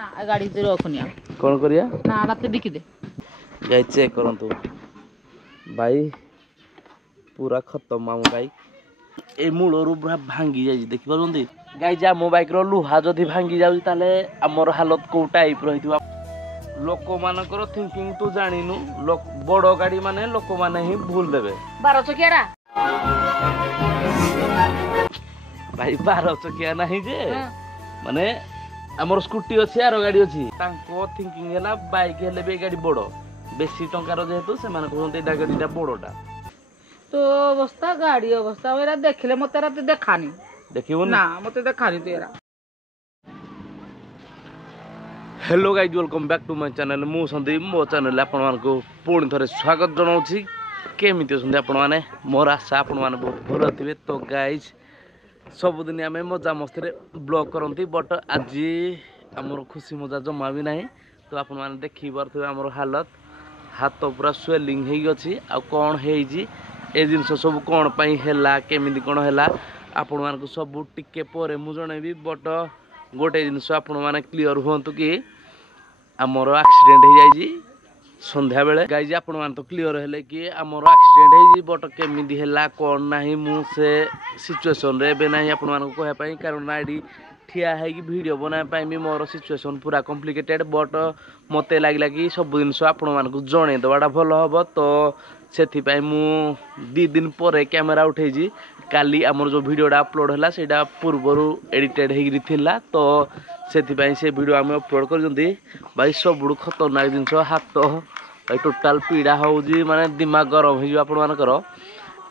ना गाड़ी दे रखनिया कौन करिया ना रात बिकी दे गाई चेक करंतु भाई पूरा खत्म आम बाइक ए मूलरू पूरा भांगी जाई देखि पारुंदी गाई जा मो बाइक रो लुहा जदी भांगी जाउची ताले हमर हालत को टाइप रहितबा लोक मानकर थिंकिंग तू जानिनु बड़ गाड़ी माने लोक माने ही भूल देबे 12 चकियारा भाई 12 चकिया नहीं जे माने हमर स्कूटी अछि आरो गाड़ी अछि तांको थिंकिंग हैला बाइक हेले बे गाड़ी बड़ बेसी टंकार जेहेतु से माने कहते एटा गाड़ीटा बड़टा तो अवस्था गाड़ी अवस्था एरा देखले मते रात देखानी देखिबो ना मते देखानी तो एरा hello guys welcome back to my channel मु संदीप मो चैनल आपण मानको पुणी थरे स्वागत जनाउछि केमिति संदे आपण माने मोर आशा आपण माने बहुत भलो थिबे तो गाइज सब दिन आमे मजा मस्ती रे ब्लॉग करंती बट आज हमर खुशी मजा जमा भी नाही तो आपण माने देखि परथिबे हमर हालत हाथ पूरा स्वेलिंग हेई अछि आ कोन हेई जी ए जिंस सब कोन पई हेला केमिति कोन हेला आपण मानको सब टिके परे मु जणेबी बट गोटे जिनस आपण माने क्लियर होंतु कि आमर एक्सीडेंट हो जाइए संध्या बेले गाइज आपण मान तो क्लियर हेले कि आमर एक्सीडेंट हो बट केमिति हेला कोन नाही मु से सिचुएशन रे बे नाही आपण मान को कहे पई कारण आडी ठिया है कि वीडियो बना पई भी मोर सिचुएशन पूरा कॉम्प्लिकेटेड बट मते लागला कि सब जिनस आपण मान को जणे दवाडा भलो हबो तो सेथि पई मु 2 दिन परे कैमरा उठे जी काली आमर जो वीडियोटा अपलोड हैला सेटा पूर्वरु एडिटेड हेगिरि थिला तो सेथि पई से वीडियो हम अपलोड कर जंदी भाई सब खतरनाक जिनस हाथ भाई टोटल पीड़ा होउजी माने दिमाग गरम हो आपण मान करो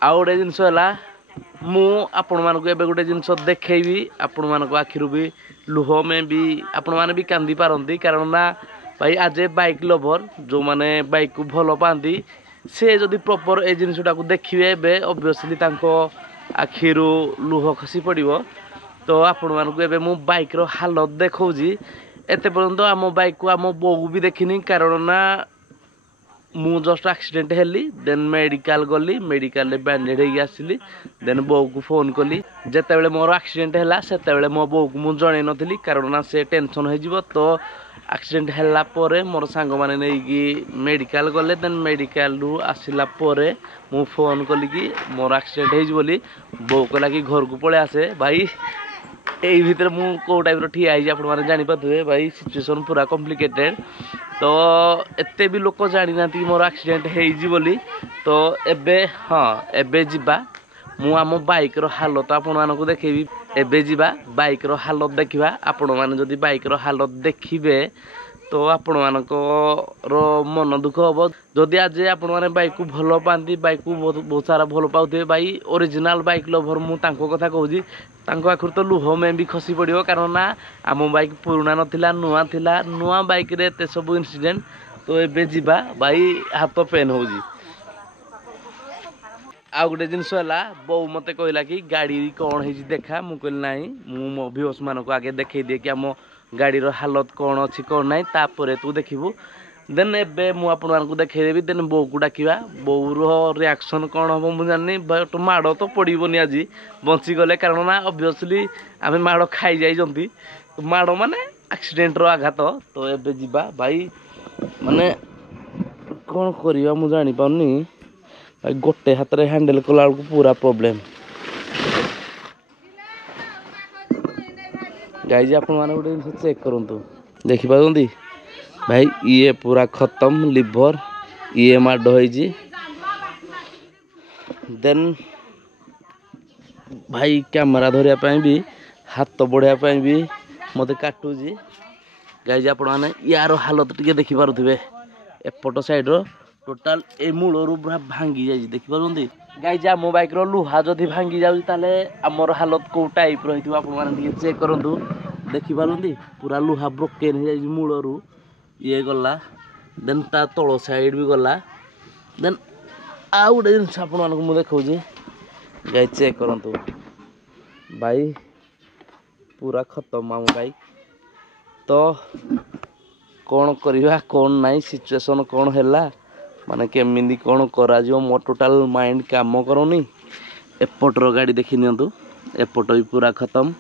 आ ओडे जिनस हैला मु आपण मान को एबे गोटे जिनस देखैबी आपण मान को आखिरु भी लुह में भी आपण मान भी कांदी पारंती कारण ना भाई आज बाइक लवर जो माने बाइक को भलो पांती से जदि प्रॉपर ए जिनसटा को देखिबे बे ऑब्वियसली तांको आखिरु लुह खसी पड़िबो तो आपण मान को एबे मु बाइक रो हालत देखौजी एते पर्यंत आम बाइक को आम बोगु भी देखिनी कारण ना मु जस्ट एक्सीडेंट हेली देन मेडिकल गली मेडिकल रे बैंडेड हे आसिली देन बो को फोन कली जते बेले मोर एक्सीडेंट हैला सेते बेले मो बो को मु जणे नथिली कारण ना से टेंशन हो जिवो तो एक्सीडेंट हैला परे मोर सांग माने नै कि मेडिकल गले देन मेडिकल रु आसिला परे मु फोन कली कि मोर एक्सीडेंट हे बोली बो को लागी घर को पळे आसे भाई एई भीतर मु को टाइप रो ठिया आइ आपण माने जानि पाथुए भाई सिचुएशन पूरा कॉम्प्लिकेटेड तो एते भी लोक जानि नाती मोर एक्सीडेंट हेई जी बोली तो एबे हां एबे जिबा मु आम बाइक रो हालत आपण मान को देखैबी एबे जिबा बाइक रो हालत देखिबा आपण मान जदी बाइक रो हालत देखिबे तो आपण मान को रो मन दुख होबो जदी आज आपण माने बाइक को भलो पांती बाइक को बहुत सारा भलो पाउथे भाई ओरिजिनल बाइक लवर मु तांको कथा कहूजी तांको आखुर तो लुह में भी खसी पड़ियो कारण ना आम बाइक पुराना नथिला नुआ बाइक रे ते सब इंसिडेंट तो एबे जिबा भाई हाथ पेन होजी आ गोटे जिनस है बो मते कहला कि गाड़ी कौन है देखा मु कहली ना मो व्यूअर्स मान को आगे देखई दिए कि आम गाड़ी रो हालत कौन अच्छी कौन ना तापर तू देखबू देन एबे मु आपण मान को देखई देबी देन बो को डाकिबा बो रो रिएक्शन कौन हम मु जाननी बट माड़ तो पड़बनी आज बंची गले कारण ना ऑब्वियसली आमे माड़ खाई जाई जंती तो माड़ माने एक्सीडेंट रो आघात तो एबे जिबा भाई माने कौन करिया मु जानि पाउनी भाई गोटे हाथ रे हैंडल कला को पूरा प्रॉब्लम गाइज आपण माने गोटे जिनिस चेक करंतु देखि पाउंदी भाई ये पूरा खत्म लिवर ये माड होई जी देन भाई कैमरा धरिया पई भी हाथ बढ़िया पई भी मते काटू जी गाइज आपण माने यार हालत टिके देखि पारुथिबे एपटो साइड रो टोटल ए मूलरू पूरा भांगी जाई देखि पारुंदी गाइज मो बाइक रो लुहा जदी भांगी जाउची ताले हमर हालत को टाइप रहितबा आपण माने टिके चेक करंतु देखि पारुंदी पूरा लुहा ब्रोकन हो जाई मूलरू ये गला देन ता तलो साइड भी गला देन आ गोटे जिनस आपण मानक मु देखौजी गाइज चेक करंतु भाई पूरा खत्म आम बाइक तो कौन करवा कौन नाई सिचुएशन कौन हैला माने केमिति कौन करा जो मो टोटल माइंड काम करोनी एपटर गाड़ी देखि नियंतु एपट भी पूरा खत्म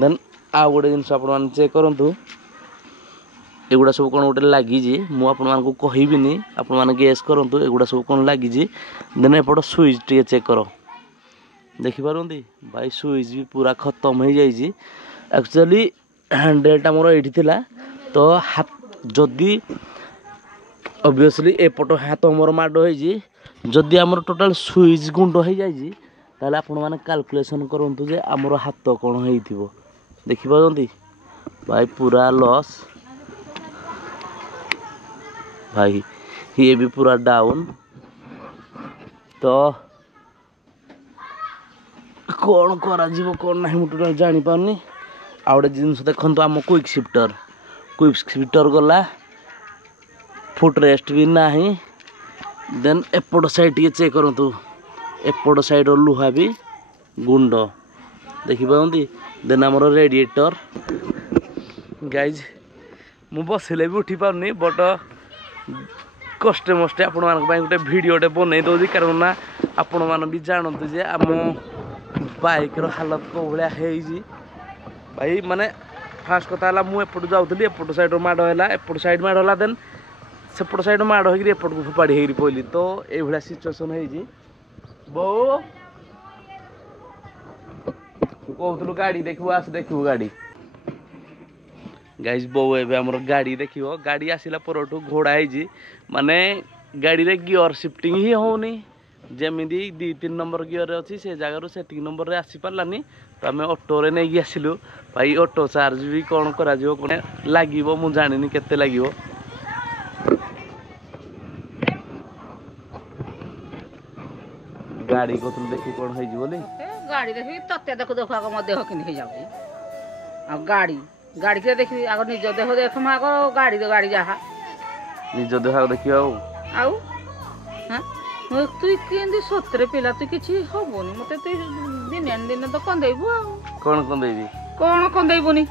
देन आ गोटे जिनस आपण मान चेक करंतु एगुड़ा सब कौन गोटे लगी मुझे आपको कहबिनी आपण मैंने गेस करूँ एगुड़ा सब कौन लगी देन एपट सुइच टे चेक कर देखिपारती भाई सुइच भी पूरा खत्म हो जाइए एक्चुअली हैंडलटा मोर ये थिला तो हाथ जदि ऑब्वियसली एपट हाथ मोर माड़ होइजी जदि आमर टोटाल सुइच गुंड हो जाइए ताले आपण मैंने कैलकुलेशन करंतु जे आमर हाथ कौन होइथिबो देखिपारती भाई पूरा लॉस भाई ये भी पूरा डाउन तो कौन करा जीवो कौन नहीं मु टोटाल जानी पारनी आ गोटे जिनस देखंतु आम क्विक शिफ्टर गला फुट रेस्ट भी नहीं देन एपट साइड टे चेक करंतु एपट साइड लुहा भी गुंड देखि पाउंदी देन हमर रेडिएटर गाइज मु बसिले भी उठी पारनी बट कष्टे मष्टे आपण मान गोटे भिडियोटे बनई दौर कारण ना आपण मान भी जानतु जे आम बाइक हालत को भाया भाई माने फास्ट कथा है मुझे एपट जाऊँगी एपट साइड माड़ है एपट साइड माड़ है देन सेपट साइड माड़ हो एपट को फोपाड़ी हो पड़ी तो ये सिचुएसन है बो कहूँ गाड़ी देखू आस देखू गाड़ी गाइज बो एमर गाड़ी देख गाड़ी आसला पर घोड़ा है माने गाड़ी रे गियर शिफ्टिंग ही होनी जमी 2-3 नंबर गियर अच्छी से जगार से 3 नंबर रे आसी पारानी तो आम ऑटो रे नहीं आसिलु भाई ऑटो चार्ज भी कौन करा लगे मुझे जानी केते लगे गाड़ी को तुम देखी कौन है बोली गाड़ी देखी तते देखो देखो आग मो देह कि जाऊँ आ गाड़ी गाड़ी के देखी आग निज देह देख आग गाड़ी तो गाड़ी जहा निज देह देखियो आउ तुई केंदी सतरे पिला तु किछि हबोनी मते तु दिन दिन तो कंदेबु आ कौन कंदेबी कौन कंदेबुनी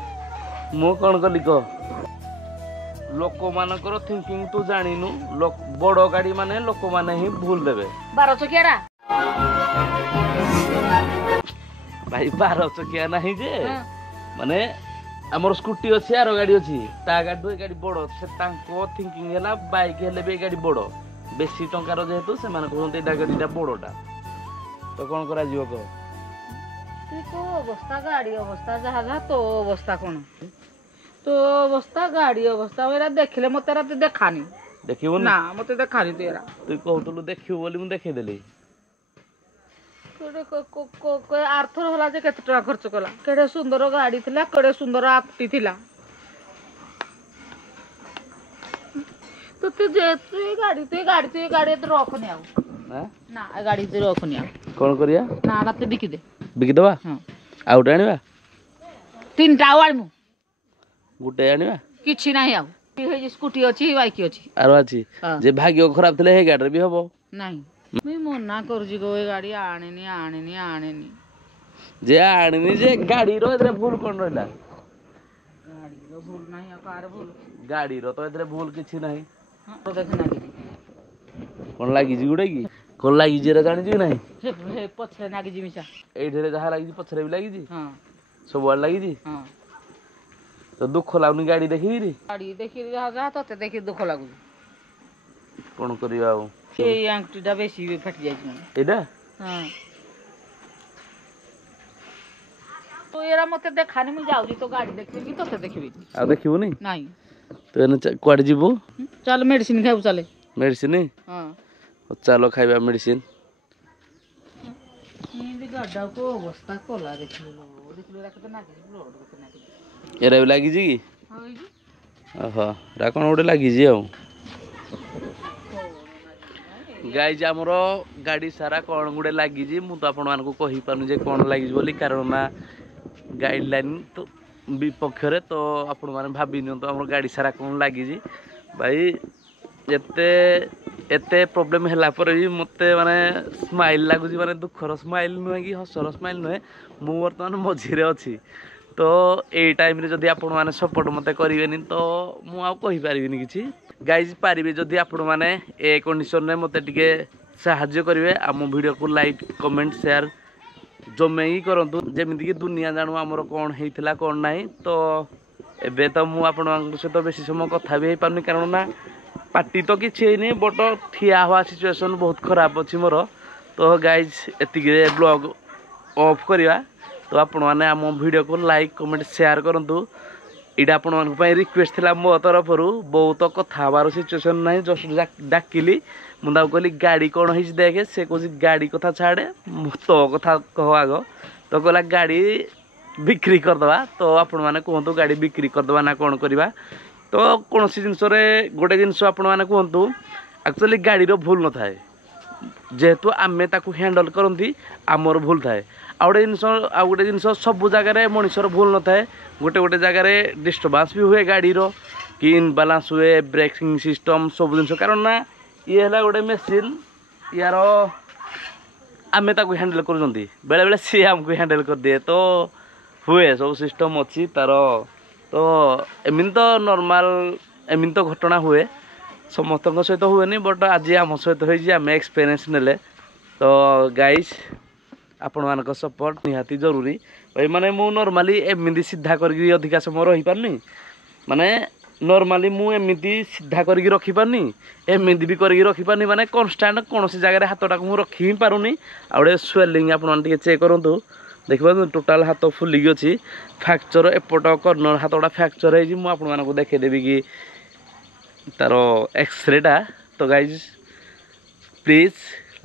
मो कौन कली कह लोक मानकर थिंकिंग तू जानिनु बड़ गाड़ी माने लोक माने ही भूल देबे 12 चकियारा भाई 12 चकिया नहीं जे माने हमर स्कूटी अछि आरो गाड़ी अछि ता गाड़ी गाड़ी बड़ से तांको थिंकिंग हैला बाइक हेले बे गाड़ी बड़ बेसी टंकार जेहेतु से माने कहते एटा गाड़ीटा बड़टा तो कौन करा जीव कह तो अवस्था गाड़ी अवस्था जहा जहा तो अवस्था कौन तो अवस्था गाड़ी अवस्था मेरा देखले मते रात देखानी देखिबो ना मते देखानी तेरा तू कहतलु देखिबो बोली मु देखै देली केडे को आर्थर होला जे केते टका खर्च कला केडे सुंदर गाड़ी थिला केडे सुंदर आक्टी थिला तो तू गाड़ी तो रखनी आउ ना गाड़ी तो रखनी आउ कौन करिया ना रात बिकी दवा हां आउट आनिबा 3टा आउ गुटे आनिबा किछि नाही आउ हे स्कूटी अछि बाइक अछि आरो अछि जे भाग्य खराब थिले हे गाड़ी रे भी हबो नाही मैं मना कर जी गो गाड़ी आनेनी जे आनेनी जे गाड़ी रो इधर भूल कोन रहला गाड़ी रो भूल नाही कार भूल गाड़ी रो तो इधर भूल किछि नाही तो देखना कौन लगी गुड़े की कौन लगी जे जानी जी नहीं हे पछरे नागी जी मिसा एठे जहा लगी पछरे भी लगी जी हां सब वाल लगी जी हां तो दुख लागुनी गाड़ी देखी रे गाड़ी देखी जहा जहा तते देखी दुख लागु कौन करियो आउ ए आंगटीटा बेसी भी फट जाई छ एडा हां तो एरा मते देखानी मु जाउरी तो गाड़ी देखबी कि तते देखबी आ देखिबो नहीं नहीं तो एने क्वाड जीवो चल मेडिसिन खाऊ चले मेडिसिन हां चलो खाइबा मेडिसिन नी गाडा को अवस्था कोला देखलो राखते ना ब्लड कते ना एरा भी लागी जी की हां जी ओहो रा कोन ओडे लागी जी आ गाइज हमरो गाड़ी सारा कौन गुड़े लगी मु तो आपण मान को कहि पानु जे कौन लगी बोली कारण ना गाइडलाइन तो विपक्ष तो आपण माने भाबी न तो हमर गाड़ी सारा कौन लगी भाई एते एते प्रॉब्लम हला पर भी मते माने स्माइल लागुजी माने दुखर स्माइल नुहे कि हसर स्माइल नुहे मु वर्तमान मझिरे अछि तो ए टाइम रे जदी आपण माने सपोर्ट मते करिवेनी तो मु आ कहि परिबिनी किछि गाइज पारिबे जदी आपण माने ए कंडीशन रे मते टिके सहाय्य करिवे आम वीडियो को लाइक कमेंट शेयर जमे ही करंतु जेमिति कि दुनिया जानू हमर कोन हेइतला कोन नाही तो एबे तो मु आपण सहित बेसी समय कथा भी पारनी कारण ना पार्टी तो किसी है बट ठिया हुआ सिचुएसन बहुत खराब अच्छी मोर। तो गाइज एतिक ब्लॉग ऑफ करवा। तो आपण मैंने आम वीडियो को लाइक कमेंट शेयर करूँ। इटा आपण रिक्वेस्ट थी मो तरफ बहुत कथा हबार सिचुएसन ना जस्ट डाकिली मुझे कहली गाड़ी कौन हो देखे से कह गाड़ी कथा छाड़े तो कथा कह आग तो कहला गाड़ी बिक्री करदे। तो आपण मैंने कहतु गाड़ी बिक्री करदे ना कौन करवा। तो कौन सी जिनस गोटे जिनस आपण मैंने कहतु एक्चुअली गाड़ी भूल न थाए जेहेतु आमे ताकू हैंडल करती आमर भूल थाए। आउटे जिनस सब जगार मनुष्यर भूल न थाए गोटे गोटे जगार डिस्टर्बांस भी हुए गाड़ी कि इनबालांस हुए ब्रेकिंग सिस्टम सब जिन कारण ना ये है गोटे मेसीन यार आमे ताकू हैंडल कर बेले बेले सी आमको हैंडल कर दिए। तो हुए सब सिस्टम अच्छी तार तो एमती तो नॉर्मल एमती तो घटना हुए समस्त सहित हुए बट आज आम सहित होम एक्सपीरियंस नेले। तो गाइस आपण मान सपोर्ट निहाती जरूरी भाई माने मु नॉर्मली एमती सीधा करके अधिका समय रही पारनी माने नॉर्मली मु एमती सीधा करके रखी पारनी एमती भी करके रखी पारनी माने कन्स्टांट कौन सी जगह हाथटा को रखी ही पारुनी। आउटे स्वेलिंग आपण चेक करूँ देखिए टोटाल हाथ फुलिकी अच्छी फ्रैक्चर एपट कर्नर हाथटा फ्रैक्चर है देखदेवी कि तार एक्सरेटा। तो guys please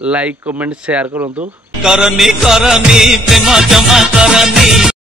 like comment share करूँ। करनी करनी प्रेम जमा करनी।